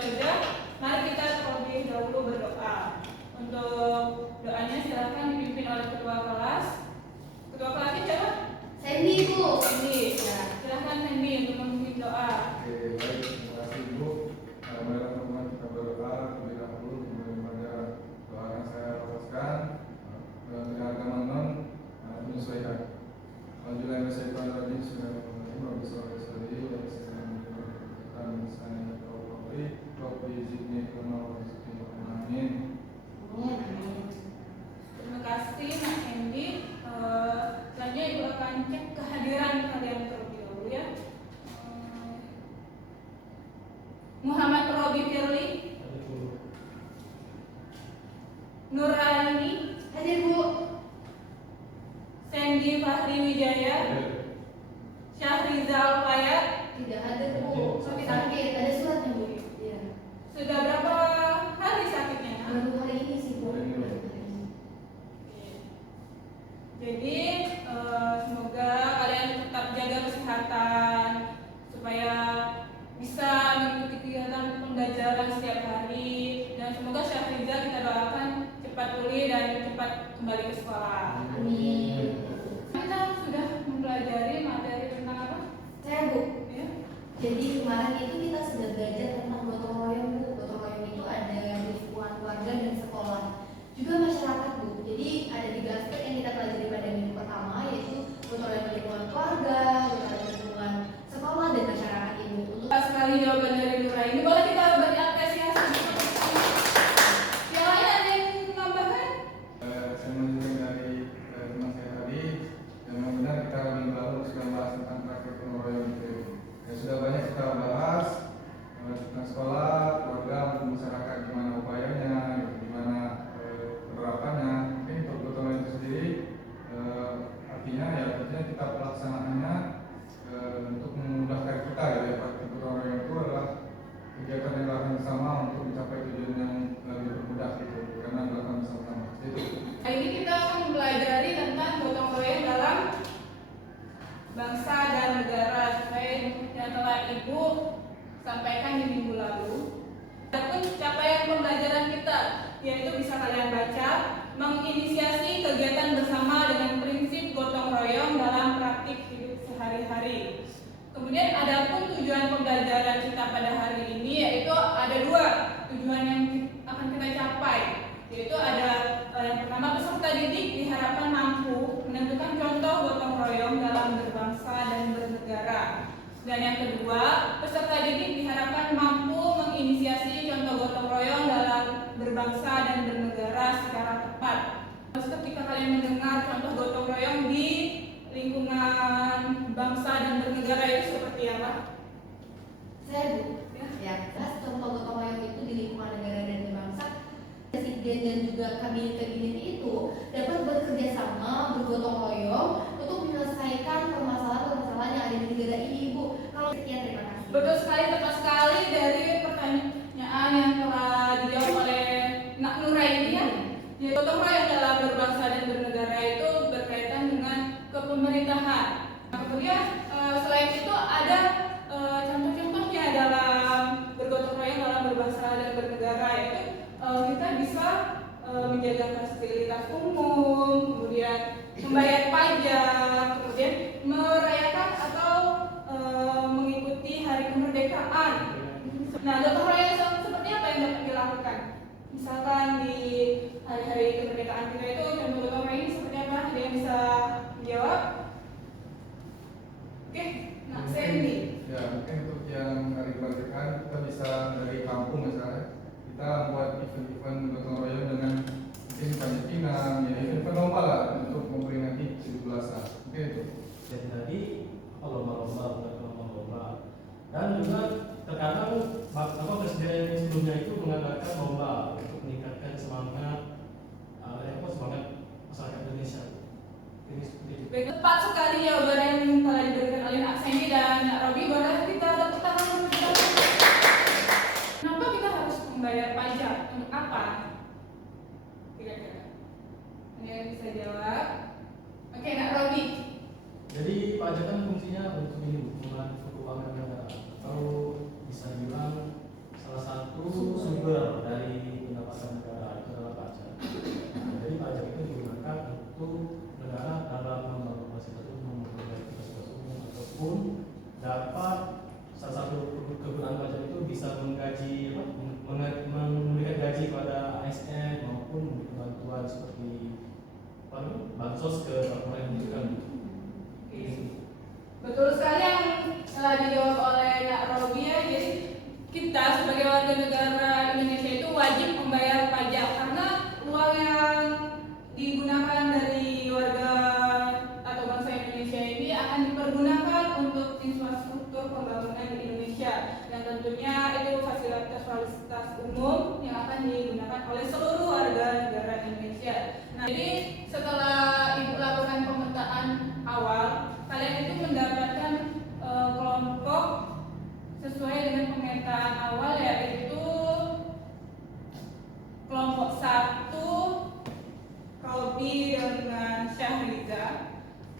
sudah, mari kita terlebih dahulu berdoa. Untuk doanya silakan dipimpin oleh ketua kelas. Ketua kelasnya siapa? Sandy, Bu. Sandy. Ya, silakan Sandy untuk memimpin doa. Oke, baik, terima kasih Ibu. Marilah teman-teman kita berdoa terlebih dahulu daripada doa yang saya lepaskan. Dengan teman-teman menyesuaikan. Alhamdulillah saya tadi sudah Rabbi Sallallahu Alaihi Amin. Terima kasih Nak Sandy. Selanjutnya Ibu akan cek kehadiran kalian terlebih dahulu ya. Muhammad Robi Firly, Nuraini, Hadir, Bu. Sandy Fahri Wijaya, Syahrizal Fayat. Tidak hadir, Bu. Sakit. Ada suratnya, Bu. Iya. Sudah berapa hari sakitnya? Baru hari ini sih, Bu. Jadi semoga kalian tetap jaga kesehatan supaya bisa mengikuti kegiatan pembelajaran setiap hari, dan semoga Syahriza kita doakan cepat pulih dan cepat kembali ke sekolah. Amin. Kita sudah mempelajari materi tentang apa? Saya, Bu. Ya. Jadi kemarin itu kita sudah belajar tentang gotong royong, Bu. Gotong royong itu ada di lingkungan keluarga dan sekolah, juga masyarakat, Bu. Jadi ada 3 aspek yang kita pelajari pada minggu pertama, yaitu gotong royong di lingkungan keluarga, gotong royong di lingkungan sekolah dan masyarakat, Ibu. Untuk Sekali jawaban dari Nuraini, boleh kita beri apresiasi. Yang lain ada yang menambahkan? Saya melanjutkan dari teman saya tadi, yang benar kita minggu lalu sudah bahas tentang praktek gotong royong itu. Ya, sudah banyak kita bahas tentang sekolah, keluarga, masyarakat, gimana upayanya, gimana penerapannya. Mungkin untuk gotong royong itu sendiri artinya ya tentunya kita pelaksanaannya untuk memudahkan kita ya. Praktek gotong royong itu adalah kegiatan yang dilakukan bersama untuk mencapai tujuan yang lebih mudah gitu, karena dilakukan bersama-sama. Itu. Hari ini kita akan mempelajari tentang gotong royong dalam bangsa dan negara sesuai yang telah Ibu sampaikan di minggu lalu. Adapun capaian pembelajaran kita, yaitu bisa kalian baca, menginisiasi kegiatan bersama dengan prinsip gotong royong dalam praktik hidup sehari-hari. Kemudian adapun tujuan pembelajaran kita pada hari ini, yaitu ada 2 tujuan yang akan kita capai, yaitu ada yang pertama, peserta didik diharapkan mampu menentukan contoh gotong royong dalam berbangsa dan bernegara. Dan yang kedua, peserta didik diharapkan mampu menginisiasi contoh gotong royong dalam berbangsa dan bernegara secara tepat. Terus ketika kalian mendengar contoh gotong royong di lingkungan bangsa dan bernegara itu seperti apa? saya, Bu. Ya, contoh gotong royong itu di lingkungan negara dan bangsa. Presiden dan juga kabinet itu dapat bekerja sama, bergotong royong untuk menyelesaikan permasalahan-permasalahan yang ada di negara ini, Bu. Kalau sekian, terima kasih. Betul sekali, tepat sekali dari pertanyaan yang telah dijawab oleh Nak Nuraini ya. Jadi gotong royong dalam berbangsa dan bernegara itu berkaitan dengan kepemerintahan. Kemudian selain itu ada contoh-contohnya dalam bergotong royong dalam berbangsa dan bernegara, yaitu kita bisa menjaga fasilitas umum, kemudian membayar pajak, kemudian merayakan atau mengikuti hari kemerdekaan. Nah, gotong royong seperti apa yang dapat dilakukan? Misalkan di hari-hari kemerdekaan kita itu contoh gotong royong ini seperti apa? Ada yang bisa menjawab? Oke, Nak Sandy. Ya, mungkin untuk yang hari kemerdekaan kita bisa dari kampung misalnya, kita buat event-event gotong royong dengan mungkin panjat pinang, ya event lomba lah untuk memperingati 17-an. Mungkin itu. Jadi tadi lomba-lomba, bukan lomba-lomba. Dan juga terkadang presiden sebelumnya itu mengadakan lomba untuk meningkatkan semangat semangat masyarakat Indonesia. Ini seperti itu. Baik, tepat sekali jawaban yang telah diberikan oleh Nak Sandy dan Nak Robi. Boleh kita tepuk tangan dulu. Kenapa kita harus membayar pajak? Untuk apa? Kira-kira ada yang bisa jawab? Oke, Nak Robi. Jadi pajak kan fungsinya untuk ini, hubungan keuangan negara. Kalau bisa bilang salah satu penggunaan pajak itu bisa menggaji memberikan gaji pada ASN maupun memberikan bantuan seperti bansos ke orang-orang yang membutuhkan. Betul sekali yang telah dijawab oleh Kak Robi ya. Jadi kita sebagai warga negara Indonesia itu wajib membayar pajak karena uang yang digunakan dari warga atau bangsa Indonesia ini akan dipergunakan untuk infrastruktur pembangunan di Indonesia dan tentunya itu fasilitas umum yang akan digunakan oleh seluruh warga negara Indonesia. Nah, jadi setelah Ibu lakukan pemetaan awal, kalian itu mendapatkan kelompok sesuai dengan pemetaan awal, yaitu kelompok 1 Robi dengan Syahriza,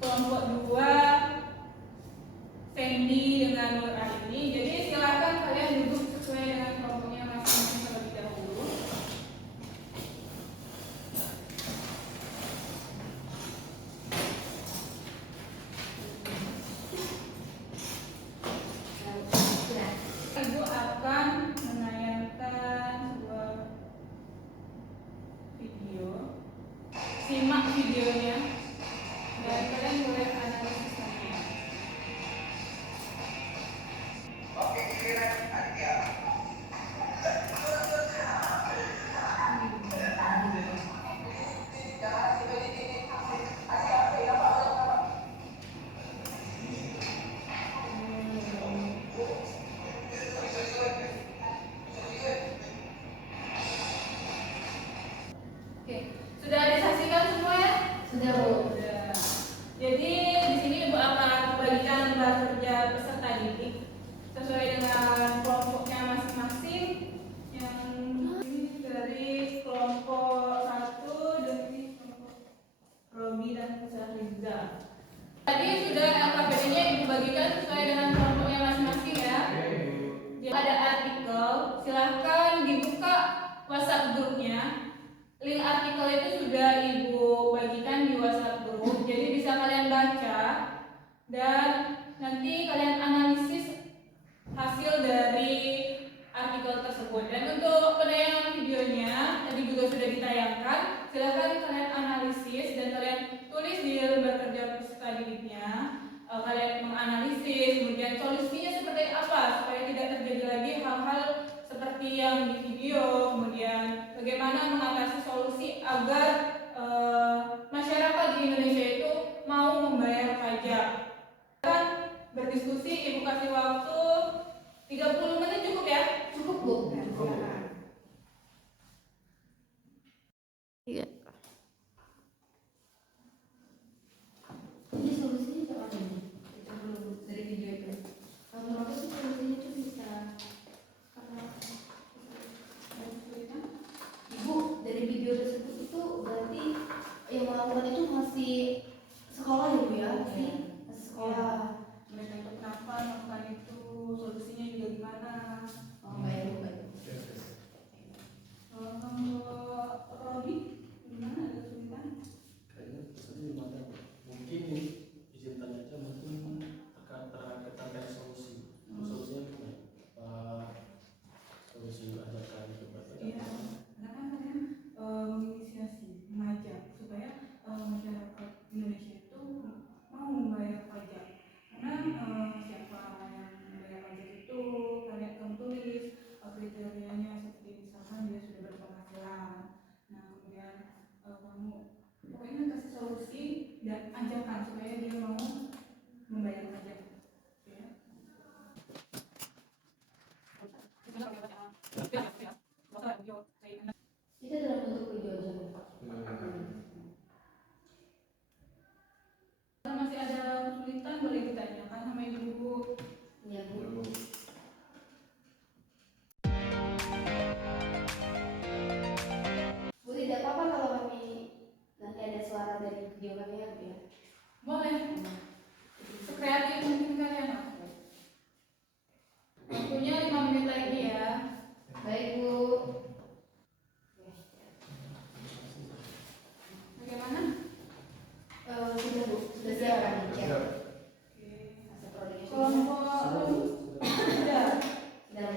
kelompok 2 Sandy dengan Nur Aini. Jadi silakan kalian duduk sesuai dengan kelompoknya masing-masing terlebih dahulu. Ibu akan menayangkan sebuah video. Simak videonya dan kalian boleh analisis nanti. Oke, sudah disaksikan semua ya? Sudah, Bu. Sudah. Jadi di sini Ibu akan membagikan lembar kerja peserta didik sesuai dengan kelompoknya masing-masing. Yang ini dari kelompok 1 dari kelompok Robi dan Syahriza. Tadi sudah LKPD-nya Ibu bagikan sesuai dengan kelompoknya masing-masing ya. Jadi ada artikel, silahkan dibuka WhatsApp grupnya. Link artikel itu sudah Ibu bagikan di WhatsApp group, jadi bisa kalian baca dan nanti kalian analisis hasil dari artikel tersebut. Dan untuk penayangan videonya tadi juga sudah ditayangkan, silahkan kalian analisis dan kalian tulis di lembar kerja peserta didiknya. Kalian menganalisis, kemudian solusinya seperti apa supaya tidak terjadi lagi hal-hal seperti yang di video, kemudian bagaimana mengatasi solusi agar masyarakat di Indonesia itu mau membayar pajak. Kan berdiskusi, Ibu kasih waktu 30 menit cukup ya? Cukup, Bu. Iya. Jadi solusinya apa nih? Kita dulu dari video itu. Kalau menurut aku sih solusinya itu bisa karena Ibu dari video tersebut itu berarti yang melakukan itu masih sekolah ya, Bu ya? Iya. Masih sekolah. Mereka itu kenapa melakukan itu, solusinya juga gimana? Oh, baik, Bu, baik. Kalau Robi, gimana, ada kesulitan? Kayaknya pesannya gimana? Mungkin izin tanya aja, mungkin terkait solusi. Solusinya gimana? Solusi ajakan itu Iya, karena kan kalian menginisiasi, mengajak supaya masyarakat Indonesia itu mau membayar pajak. Karena siapa yang membayar pajak itu kalian akan tulis kriterianya, seperti misalkan dia sudah berpenghasilan. Nah, kemudian kamu pokoknya kasih solusi dan ajakan supaya dia mau membayar pajak. Ya. Kita dalam bentuk video aja, Bu. Kalau masih ada kesulitan boleh ditanyakan sama Ibu. Iya, Bu. Bu, tidak apa-apa kalau kami nanti ada suara dari video kami ya, Bu ya? Boleh. Sekreatif mungkin kalian. Waktunya 5 menit lagi ya. Baik, Bu. Bagaimana? Sudah, Bu. Sudah siap kan? Siap. Hasil prodinya sudah. Kelompok sudah. Sudah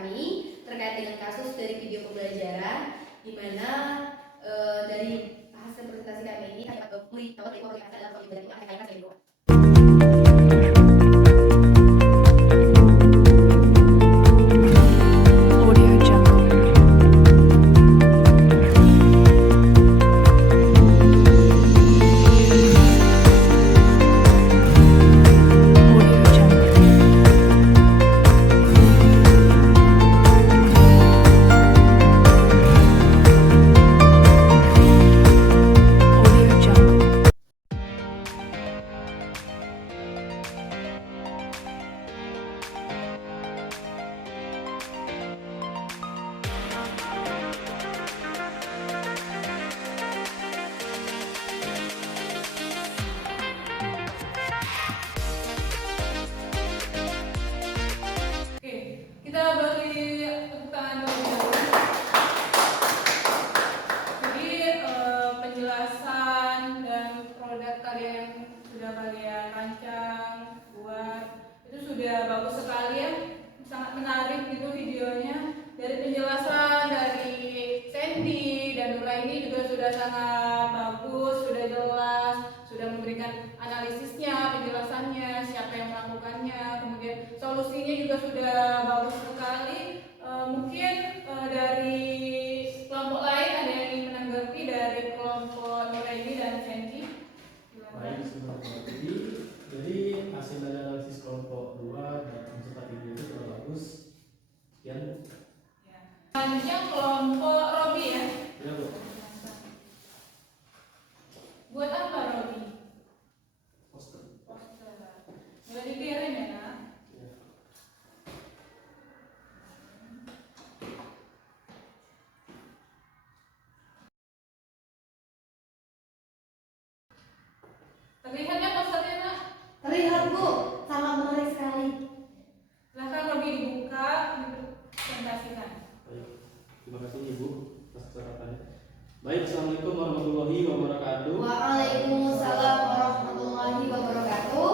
kami terkait dengan kasus dari video pembelajaran, di mana dari hasil presentasi kami ini kami dapat melihat bahwa informasi dalam video itu akan kami kasih. Audio Jungle. Audio Jungle. Audio Jungle. Oke, kita beri tepuk tangan dulu. Jadi penjelasan dan produk kalian yang sudah kalian rancang, buat itu sudah bagus sekali ya, sangat menarik gitu videonya. Dari penjelasan dari Sandy dan Nura ini juga sudah sangat bagus, sudah jelas, sudah memberikan analisisnya, penjelasannya, siapa yang melakukannya, kemudian solusinya juga sudah bagus sekali. Mungkin dari kelompok lain ada yang ingin menanggapi dari kelompok Nuraini dan Sandy? Baik, Silakan. jadi hasil dari analisis kelompok 2 dan peserta video itu sudah bagus. Sekian. Ya. Selanjutnya kelompok Robi ya. Ya, Bu. Buat apa Robi? Poster. Poster. Boleh dikirim ya nak? Ya. Terlihatnya posternya nak? Terlihat Bu, sangat menarik sekali. Silahkan Robi dibuka, dipresentasikan. Baik. Terima kasih Ibu atas kesempatannya. Baik, Assalamualaikum warahmatullahi wabarakatuh. Waalaikumsalam warahmatullahi wabarakatuh.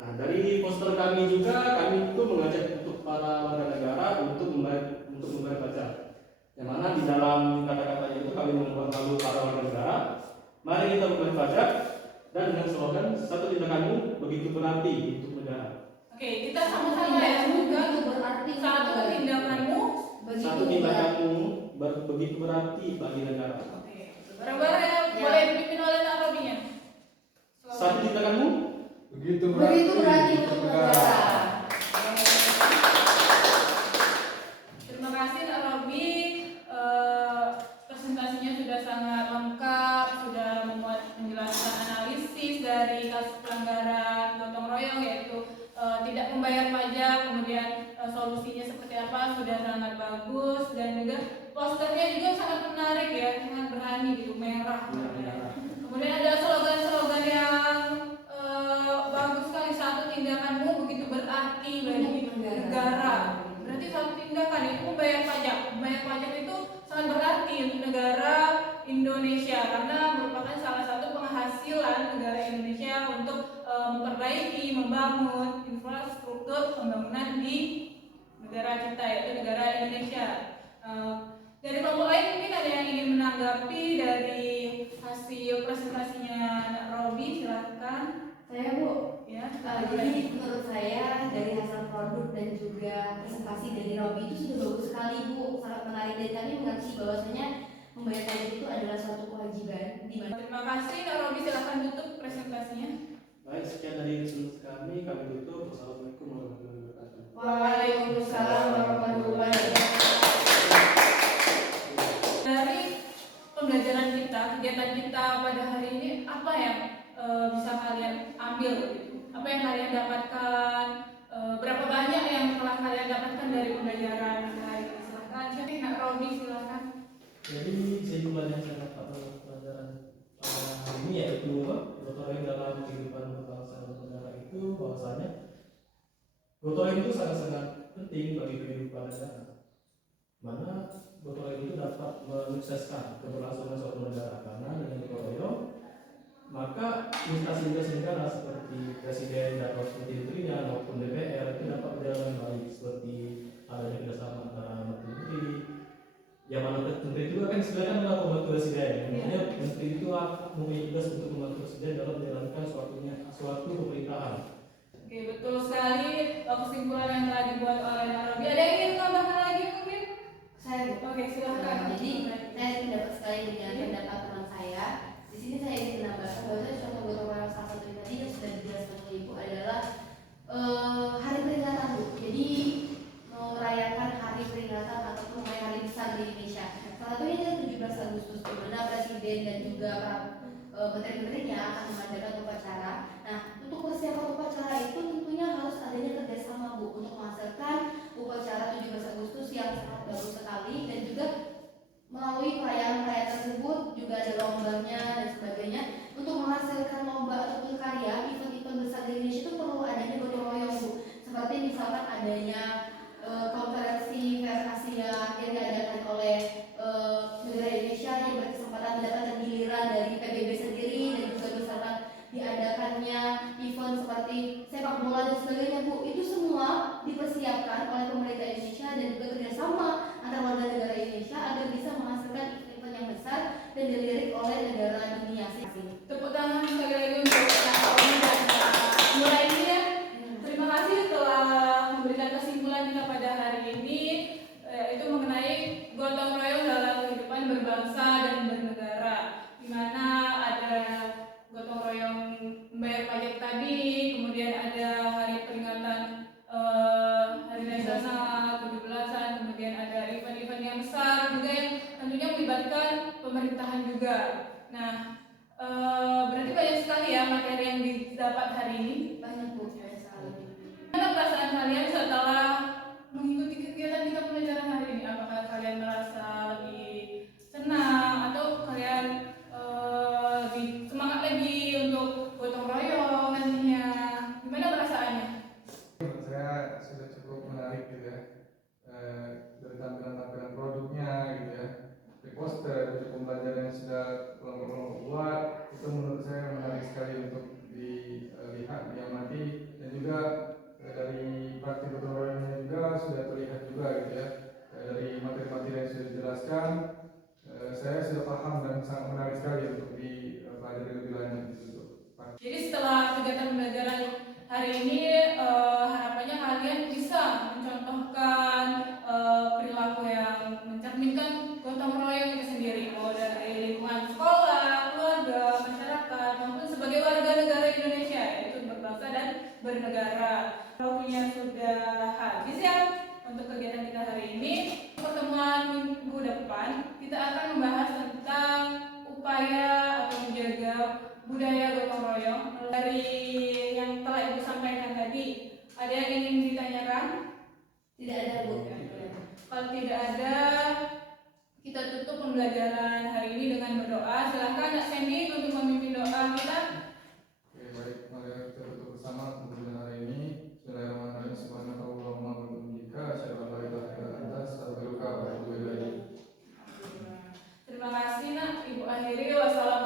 Nah, dari poster kami juga, kami itu mengajak untuk para warga negara untuk membayar pajak. Yang mana di dalam kata-katanya itu kami membantu para warga negara. Mari kita membayar pajak dan dengan slogan satu tindakanmu begitu berarti untuk negara. Oke, kita sama-sama ya sebutkan. Begitu berarti Satu tindakanmu. Satu tindakanmu begitu berarti bagi negara. Oke, bareng-bareng ya. Boleh dipimpin oleh Nak Robinya. Satu tindakanmu Begitu berarti untuk negara. Terima kasih Nak Robi. Presentasinya sudah sangat lengkap, sudah memuat menjelaskan analisis dari kasus pelanggaran gotong royong, yaitu tidak membayar pajak, kemudian solusinya seperti apa, sudah sangat bagus, dan juga posternya juga sangat menarik ya, sangat berani gitu, merah. Kemudian ada slogan-slogan yang bagus sekali. Satu tindakanmu begitu berarti bagi negara. Berarti satu tindakan itu membayar pajak. Membayar pajak itu sangat berarti untuk negara Indonesia karena merupakan salah satu penghasilan negara Indonesia untuk memperbaiki, membangun infrastruktur pembangunan di negara kita, yaitu negara Indonesia. Dari kelompok lain mungkin ada yang ingin menanggapi dari hasil presentasinya Nak Robi, silakan. Saya Bu, Ya. jadi menurut saya dari hasil produk dan juga presentasi dari Robi itu sudah bagus sekali Bu, sangat menarik, dan kami mengerti bahwasanya membayar pajak itu adalah suatu kewajiban di mana. Terima kasih Nak Robi, silakan tutup presentasinya. baik, sekian dari kami tutup. Wassalamualaikum warahmatullahi wabarakatuh. Waalaikumsalam warahmatullahi wabarakatuh. Dari pembelajaran kita, kegiatan kita pada hari ini, apa yang bisa kalian ambil gitu? Apa yang kalian dapatkan? Berapa banyak yang telah kalian dapatkan dari pembelajaran pada hari ini? Silahkan, siapa Nak Robi, silahkan. Jadi sejumlah yang saya dapat dalam pelajaran hari ini yaitu gotong royong dalam kehidupan berbangsa dan negara itu bahwasanya gotong royong itu sangat-sangat penting bagi kehidupan negara. Mana gotong royong itu dapat menyukseskan keberlangsungan suatu negara, karena dengan gotong royong maka instansi-instansi negara seperti presiden dan wakil menterinya maupun DPR itu dapat berjalan dengan baik, seperti adanya kerjasama antara menteri. Yang mana menteri itu kan sebenarnya adalah pembantu presiden. Makanya menteri itu mempunyai tugas untuk membantu presiden dalam menjalankan suatu pemerintahan. Oke, betul sekali kesimpulan yang telah dibuat oleh Narabi. Ada yang ingin tambahkan lagi mungkin? Saya Bu. Oke, silakan. Jadi saya pendapat sekali dengan pendapat teman saya. Di sini saya ingin menambahkan bahwa contoh gotong royong salah satu tadi yang sudah dijelaskan oleh Ibu adalah hari peringatan Bu. Jadi merayakan hari peringatan ataupun hari besar di Indonesia. Salah satunya adalah 17 Agustus, di mana presiden dan juga para menteri-menterinya akan mengadakan upacara. Nah, untuk persiapan upacara itu tentunya harus adanya kerjasama Bu untuk menghasilkan upacara 17 Agustus yang sangat bagus sekali, dan juga melalui perayaan-perayaan tersebut juga ada lombanya dan sebagainya. Untuk menghasilkan lomba ataupun karya event-event besar di Indonesia itu perlu adanya gotong royong Bu. Seperti misalkan adanya konferensi Fair Asia yang diadakan oleh negara Indonesia yang berkesempatan mendapatkan giliran dari PBB sendiri, dan juga misalkan diadakannya event seperti sepak bola dan sebagainya Bu. Itu semua dipersiapkan oleh pemerintah Indonesia dan juga kerjasama antar warga negara Indonesia agar bisa menghasilkan event yang besar dan dilirik oleh negara dunia. Tepuk tangan sekali lagi untuk Naomi dan mulai ini ya. Terima kasih telah memberikan kesimpulan kita pada hari ini, itu mengenai gotong royong dalam kehidupan berbangsa dan bernegara, di mana ada gotong royong membayar pajak tadi, kemudian ada hari peringatan hari nasional 17-an, kemudian ada event-event yang besar juga yang tentunya melibatkan pemerintahan juga. Nah, berarti banyak sekali ya materi yang didapat hari ini. Banyak Bu, banyak sekali. Gimana perasaan kalian setelah mengikuti kegiatan kita pelajaran hari ini? Apakah kalian merasa lebih senang atau kalian lebih semangat lagi untuk gotong royong nantinya? Gimana perasaannya? Menurut saya sudah cukup menarik gitu ya, dari tampilan-tampilan produknya gitu ya, di poster, dari pembelajaran yang sudah kelompok-kelompok buat, itu menurut saya menarik sekali untuk dilihat, diamati, dan juga dari praktik gotong royongnya juga sudah terlihat juga gitu ya, dari materi-materi yang sudah dijelaskan, saya sudah paham dan sangat menarik sekali untuk dipelajari lebih lanjut gitu. Jadi setelah kegiatan pembelajaran hari ini, harapannya kalian bisa mencontohkan perilaku yang mencerminkan gotong royong itu sendiri, mau dari lingkungan sekolah, keluarga, masyarakat, maupun sebagai warga negara Indonesia, yaitu berbangsa dan bernegara. Waktunya sudah habis ya untuk kegiatan kita hari ini. Pertemuan minggu depan kita akan membahas tentang upaya atau menjaga budaya gotong royong. Dari yang telah Ibu sampaikan tadi, ada yang ingin ditanyakan? Tidak ada Bu. Kalau tidak ada, kita tutup pembelajaran hari ini dengan berdoa. Silakan Kak Sandy untuk memimpin doa kita. Oke, baik, mari kita tutup bersama pembelajaran hari ini. Bismillahirrahmanirrahim. Subhanallahumma wa bihamdika, asyhadu an la ilaha illa anta, astaghfiruka wa atubu ilaik. Terima kasih Nak, Ibu akhiri. Wassalamualaikum